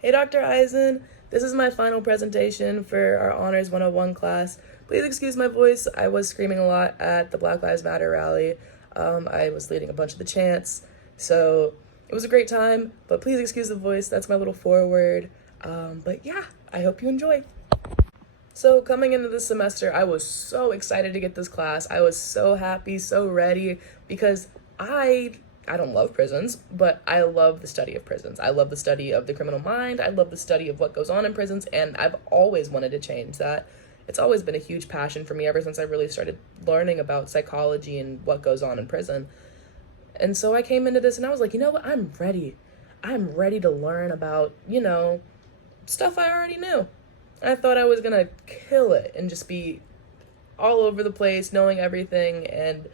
Hey, Dr. Eisen. This is my final presentation for our Honors 101 class. Please excuse my voice. I was screaming a lot at the Black Lives Matter rally. I was leading a bunch of the chants, so it was a great time, but please excuse the voice. That's my little foreword. But yeah, I hope you enjoy. So coming into this semester, I was so excited to get this class. I was so happy, so ready, because I don't love prisons, but I love the study of prisons. I love the study of the criminal mind. I love the study of what goes on in prisons, and I've always wanted to change that. It's always been a huge passion for me ever since I really started learning about psychology and what goes on in prison. And so I came into this and I was like, you know what? I'm ready. I'm ready to learn about, stuff I already knew. I thought I was gonna kill it and just be all over the place, knowing everything. And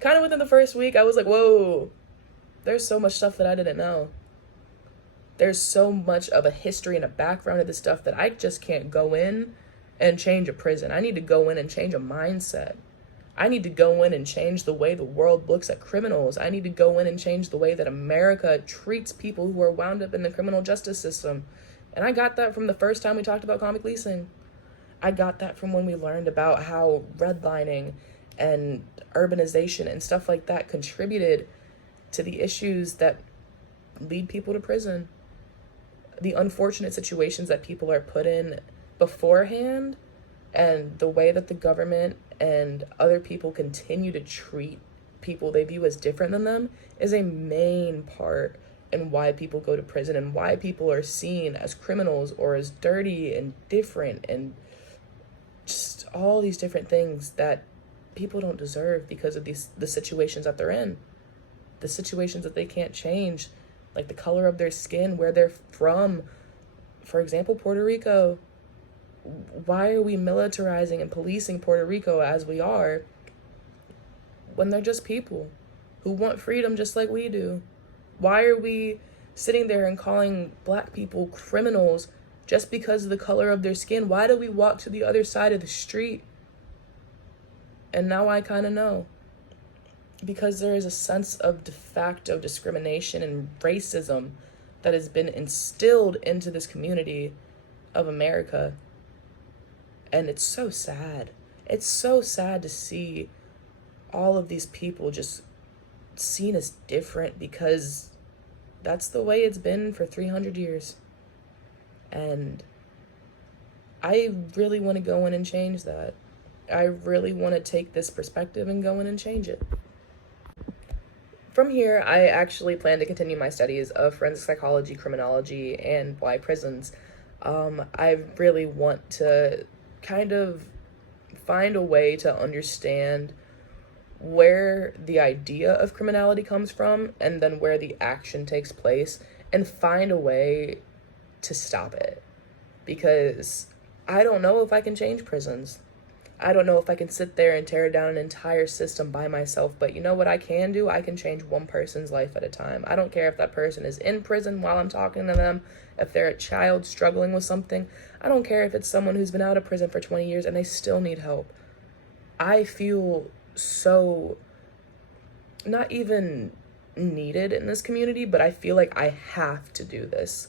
kind of within the first week, I was like, whoa, there's so much stuff that I didn't know. There's so much of a history and a background of this stuff that I just can't go in and change a prison. I need to go in and change a mindset. I need to go in and change the way the world looks at criminals. I need to go in and change the way that America treats people who are wound up in the criminal justice system. And I got that from the first time we talked about convict leasing. I got that from when we learned about how redlining and urbanization and stuff like that contributed to the issues that lead people to prison. The unfortunate situations that people are put in beforehand, and the way that the government and other people continue to treat people they view as different than them is a main part in why people go to prison and why people are seen as criminals or as dirty and different and just all these different things that people don't deserve because of the situations that they're in, the situations that they can't change, like the color of their skin, where they're from. For example, Puerto Rico. Why are we militarizing and policing Puerto Rico as we are when they're just people who want freedom just like we do? Why are we sitting there and calling Black people criminals just because of the color of their skin? Why do we walk to the other side of the street? And now I kind of know. Because there is a sense of de facto discrimination and racism that has been instilled into this community of America. And it's so sad. It's so sad to see all of these people just seen as different because that's the way it's been for 300 years. And I really want to go in and change that. I really want to take this perspective and go in and change it. From here, I actually plan to continue my studies of forensic psychology, criminology, and why prisons. I really want to kind of find a way to understand where the idea of criminality comes from and then where the action takes place and find a way to stop it. Because I don't know if I can change prisons. I don't know if I can sit there and tear down an entire system by myself, but you know what I can do? I can change one person's life at a time. I don't care if that person is in prison while I'm talking to them, if they're a child struggling with something. I don't care if it's someone who's been out of prison for 20 years and they still need help. I feel so not even needed in this community, but I feel like I have to do this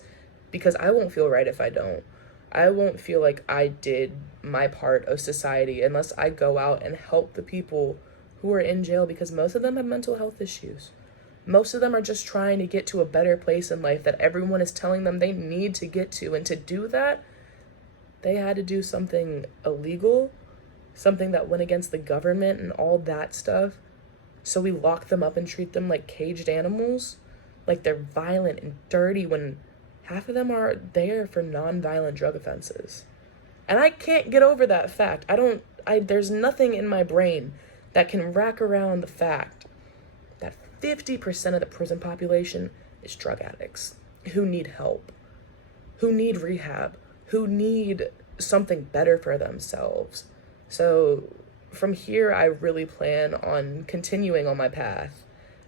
because I won't feel right if I don't. I won't feel like I did my part of society unless I go out and help the people who are in jail, because most of them have mental health issues. Most of them are just trying to get to a better place in life that everyone is telling them they need to get to. And to do that, they had to do something illegal, something that went against the government and all that stuff. So we lock them up and treat them like caged animals, like they're violent and dirty when half of them are there for non-violent drug offenses. And I can't get over that fact. There's nothing in my brain that can rack around the fact that 50% of the prison population is drug addicts who need help, who need rehab, who need something better for themselves. So from here, I really plan on continuing on my path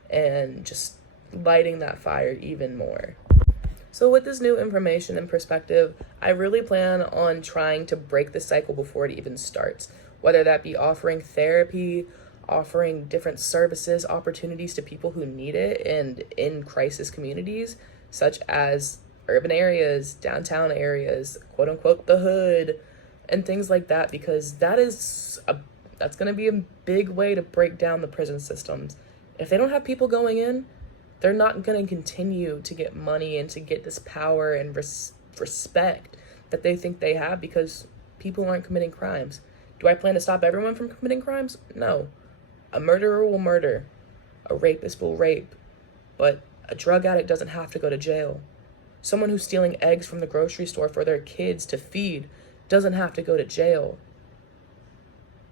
and just lighting that fire even more. So with this new information and perspective, I really plan on trying to break the cycle before it even starts, whether that be offering therapy, offering different services, opportunities to people who need it and in crisis communities, such as urban areas, downtown areas, quote unquote, the hood, and things like that, because that's going to be a big way to break down the prison systems. If they don't have people going in, they're not going to continue to get money and to get this power and respect that they think they have, because people aren't committing crimes. Do I plan to stop everyone from committing crimes? No. A murderer will murder. A rapist will rape. But a drug addict doesn't have to go to jail. Someone who's stealing eggs from the grocery store for their kids to feed doesn't have to go to jail.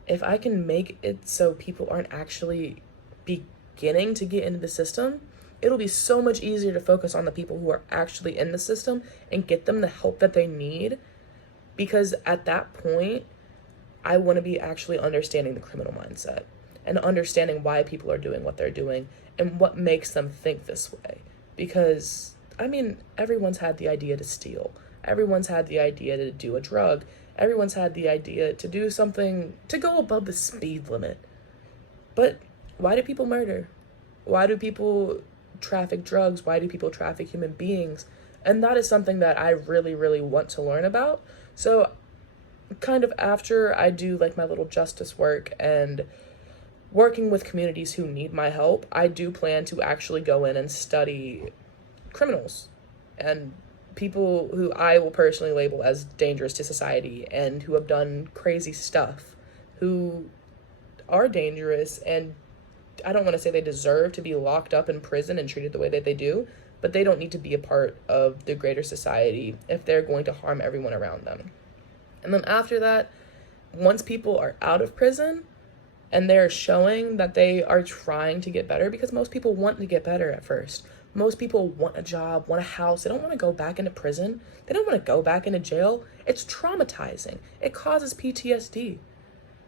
If I can make it so people aren't actually beginning to get into the system, it'll be so much easier to focus on the people who are actually in the system and get them the help that they need. Because at that point, I want to be actually understanding the criminal mindset and understanding why people are doing what they're doing and what makes them think this way. Because, I mean, everyone's had the idea to steal. Everyone's had the idea to do a drug. Everyone's had the idea to do something, to go above the speed limit. But why do people murder? Why do people traffic drugs? Why do people traffic human beings? And that is something that I really, really want to learn about. So kind of after I do like my little justice work and working with communities who need my help, I do plan to actually go in and study criminals and people who I will personally label as dangerous to society and who have done crazy stuff, who are dangerous, and I don't want to say they deserve to be locked up in prison and treated the way that they do, but they don't need to be a part of the greater society if they're going to harm everyone around them. And then after that, once people are out of prison and they're showing that they are trying to get better, because most people want to get better at first. Most people want a job, want a house. They don't want to go back into prison. They don't want to go back into jail. It's traumatizing. It causes PTSD.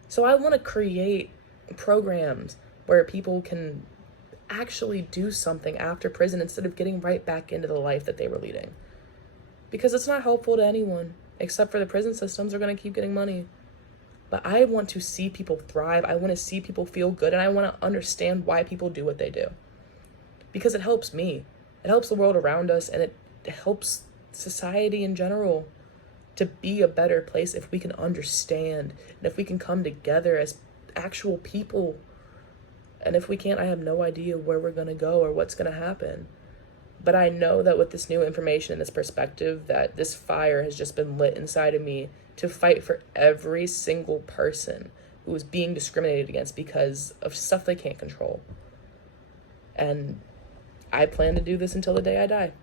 So I want to create programs where people can actually do something after prison instead of getting right back into the life that they were leading. Because it's not helpful to anyone, except for the prison systems. They're going to keep getting money. But I want to see people thrive. I want to see people feel good. And I want to understand why people do what they do. Because it helps me. It helps the world around us. And it helps society in general to be a better place if we can understand. And if we can come together as actual people. And if we can't, I have no idea where we're going to go or what's going to happen. But I know that with this new information and this perspective, that this fire has just been lit inside of me to fight for every single person who is being discriminated against because of stuff they can't control. And I plan to do this until the day I die.